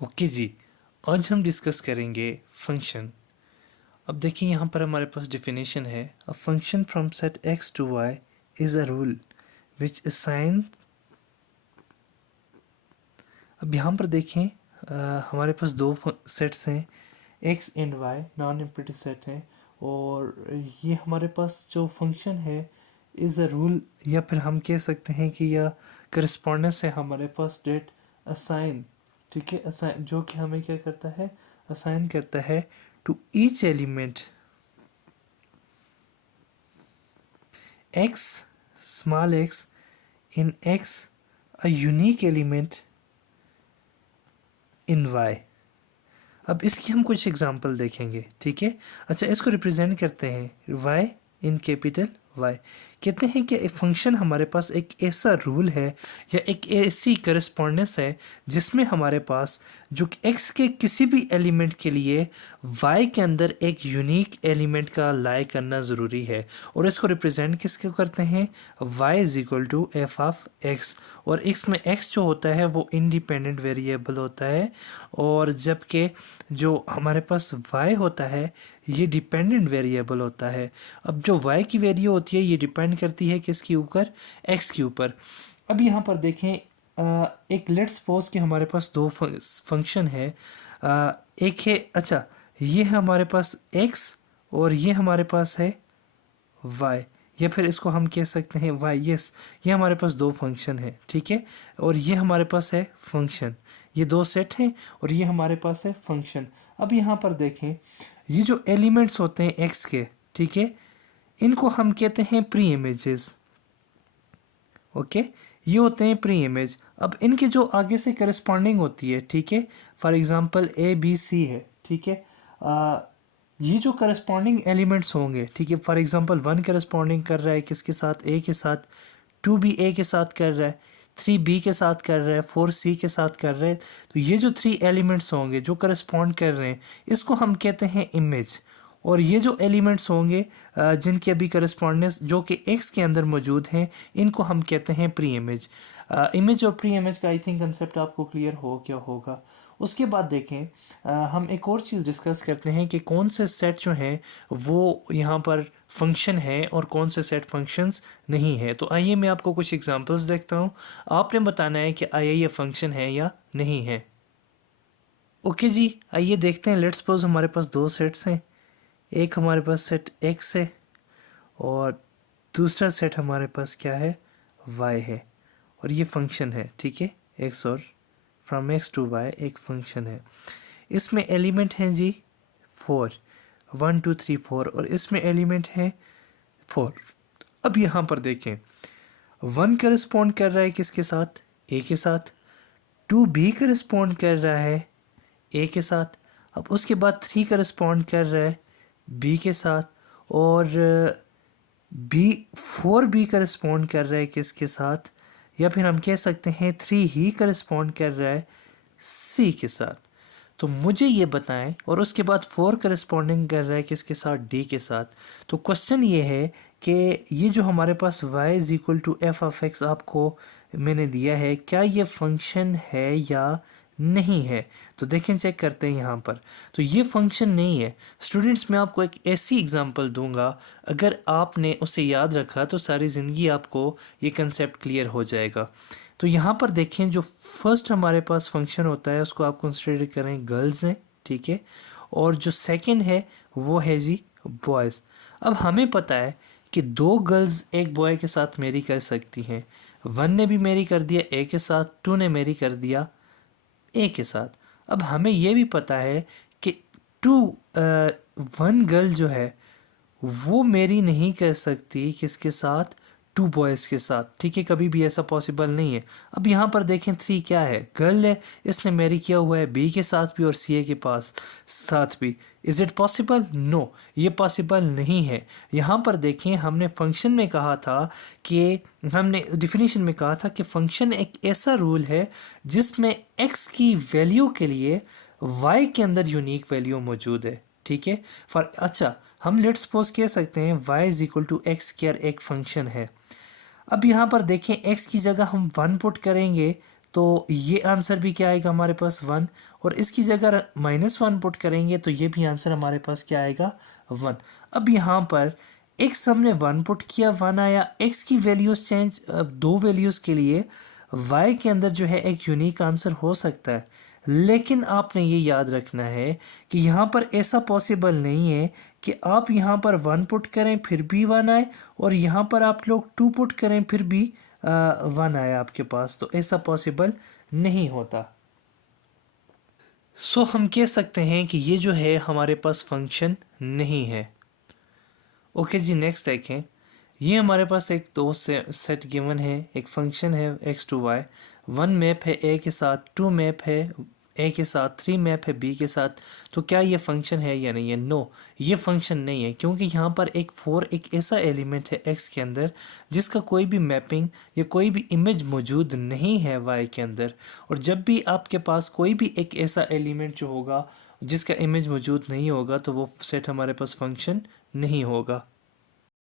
Okay जी, आज हम discuss करेंगे फंक्शन। अब देखिए यहाँ पर हमारे पास डेफिनेशन है, a function from set x to y is a rule which assign. अब यहाँ पर देखें हमारे पास दो सेट्स हैं, x and y non imperative set हैं, और ये हमारे पास जो फंक्शन है इज़ अ रूल, या फिर हम कह सकते हैं कि यह करस्पॉन्डेंस है हमारे पास डेट असाइन। ठीक है, असाइन जो कि हमें क्या करता है, असाइन करता है to each element x small x in x a unique element in y। अब इसकी हम कुछ एग्जांपल देखेंगे। ठीक है, अच्छा इसको रिप्रेजेंट करते हैं y इन कैपिटल y। कहते हैं कि एक फंक्शन हमारे पास एक ऐसा रूल है या एक ऐसी करस्पॉन्डेंस है जिसमें हमारे पास जो x के किसी भी एलिमेंट के लिए y के अंदर एक यूनिक एलिमेंट का लाई करना ज़रूरी है, और इसको रिप्रेजेंट किसको करते हैं, y is equal to f of x। और x में x जो होता है वो इंडिपेंडेंट वेरिएबल होता है, और जबकि जो हमारे पास y होता है ये डिपेंडेंट वेरिएबल होता है। अब जो y की वैल्यू होती है ये डिपेंड करती है किसके ऊपर, x के ऊपर। अब यहाँ पर देखें एक लेट्स सपोज कि हमारे पास दो फंक्शन है, एक है, अच्छा ये है हमारे पास x और ये हमारे पास है y, या फिर इसको हम कह सकते हैं y। यस, ये हमारे पास दो फंक्शन है, ठीक है, और ये हमारे पास है फंक्शन। ये दो सेट हैं और ये हमारे पास है फंक्शन। अब यहाँ पर देखें ये जो एलिमेंट्स होते हैं x के, ठीक है, इनको हम कहते हैं प्री इमेजेस। ओके, ये होते हैं प्री इमेज। अब इनके जो आगे से करस्पॉन्डिंग होती है, ठीक है, for example a b c है, ठीक है, ये जो करस्पॉन्डिंग एलिमेंट्स होंगे, ठीक है, फॉर एग्जांपल 1 करस्पॉन्डिंग कर रहा है किसके साथ, ए के साथ, 2 भी ए के साथ कर रहा है, 3 बी के साथ कर रहा है, 4 सी के साथ कर रहे हैं। तो ये जो 3 एलिमेंट्स होंगे जो करस्पॉन्ड कर रहे हैं इसको हम कहते हैं इमेज। और ये जो एलिमेंट्स होंगे जिनकी अभी करस्पॉन्डेंस जो कि एक्स के अंदर मौजूद हैं इनको हम कहते हैं प्री इमेज। इमेज और प्री इमेज का आई थिंक कंसेप्ट आपको क्लियर हो क्या होगा। उसके बाद देखें हम एक और चीज़ डिस्कस करते हैं कि कौन से सेट जो हैं वो यहाँ पर फंक्शन है और कौन से सेट फंक्शंस नहीं है। तो आइए मैं आपको कुछ एग्जांपल्स देखता हूँ, आपने बताना है कि आइए ये फंक्शन है या नहीं है। ओके जी, आइए देखते हैं। लेट्स सपोज हमारे पास दो सेट्स हैं, एक हमारे पास सेट x है और दूसरा सेट हमारे पास क्या है, y है, और ये फंक्शन है, ठीक है, x और फ्रॉम x टू y एक फंक्शन है। इसमें एलिमेंट हैं जी 4, 1 2 3 4, और इसमें एलिमेंट है 4। अब यहाँ पर देखें 1 करस्पॉन्ड कर रहा है किसके साथ, a के साथ, 2 भी करस्पॉन्ड कर रहा है a के साथ, अब उसके बाद 3 करस्पॉन्ड कर रहा है बी के साथ, और बी 4 भी करस्पॉन्ड कर रहा है किसके साथ, या फिर हम कह सकते हैं 3 ही करस्पॉन्ड कर रहा है सी के साथ। तो मुझे ये बताएं, और उसके बाद 4 करस्पॉन्डिंग कर रहा है किसके साथ, डी के साथ। तो क्वेश्चन ये है कि ये जो हमारे पास y is equal to f of x आपको मैंने दिया है, क्या ये फंक्शन है या नहीं है। तो देखें, चेक करते हैं यहाँ पर। तो ये फंक्शन नहीं है। स्टूडेंट्स मैं आपको एक ऐसी एग्जांपल दूंगा, अगर आपने उसे याद रखा तो सारी ज़िंदगी आपको ये कंसेप्ट क्लियर हो जाएगा। तो यहाँ पर देखें जो फर्स्ट हमारे पास फंक्शन होता है उसको आप कंसिडर करें गर्ल्स हैं, ठीक है, और जो सेकंड है वो है जी बॉयज़। अब हमें पता है कि 2 गर्ल्स एक बॉय के साथ मैरी कर सकती हैं। 1 ने भी मैरी कर दिया ए के साथ, 2 ने मैरी कर दिया ए के साथ। अब हमें यह भी पता है कि 1 गर्ल जो है वो मैरी नहीं कर सकती किसके साथ, 2 बॉयज़ के साथ, ठीक है, कभी भी ऐसा पॉसिबल नहीं है। अब यहाँ पर देखें 3 क्या है, गर्ल है, इसने मैरी किया हुआ है बी के साथ भी और सी ए के पास साथ भी। इज़ इट पॉसिबल, नो, ये पॉसिबल नहीं है। यहाँ पर देखें हमने फंक्शन में कहा था कि हमने डिफिनीशन में कहा था कि फंक्शन एक ऐसा रूल है जिसमें x की वैल्यू के लिए y के अंदर यूनिक वैल्यू मौजूद है, ठीक है। फॉर अच्छा हम लेट्स सपोज कह सकते हैं y is equal to x square एक फंक्शन है। अब यहाँ पर देखें x की जगह हम 1 पुट करेंगे तो ये आंसर भी क्या आएगा हमारे पास 1, और इसकी जगह -1 पुट करेंगे तो ये भी आंसर हमारे पास क्या आएगा 1। अब यहाँ पर x हमने 1 पुट किया 1 आया, x की वैल्यूज चेंज, दो वैल्यूज़ के लिए y के अंदर जो है एक यूनिक आंसर हो सकता है, लेकिन आपने ये याद रखना है कि यहाँ पर ऐसा पॉसिबल नहीं है कि आप यहाँ पर 1 पुट करें फिर भी 1 आए, और यहाँ पर आप लोग 2 पुट करें फिर भी 1 आए आपके पास, तो ऐसा पॉसिबल नहीं होता। सो हम कह सकते हैं कि ये जो है हमारे पास फंक्शन नहीं है। ओके जी, नेक्स्ट देखें। ये हमारे पास एक दो सेट गिवन है, एक फंक्शन है x टू y, 1 मैप है a के साथ, 2 मैप है a के साथ, 3 मैप है b के साथ। तो क्या ये फंक्शन है या नहीं है? नो, ये फंक्शन नहीं है, क्योंकि यहाँ पर एक 4 एक ऐसा एलिमेंट है x के अंदर जिसका कोई भी मैपिंग या कोई भी इमेज मौजूद नहीं है y के अंदर। और जब भी आपके पास कोई भी एक ऐसा एलिमेंट जो होगा जिसका इमेज मौजूद नहीं होगा, तो वो सेट हमारे पास फंक्शन नहीं होगा।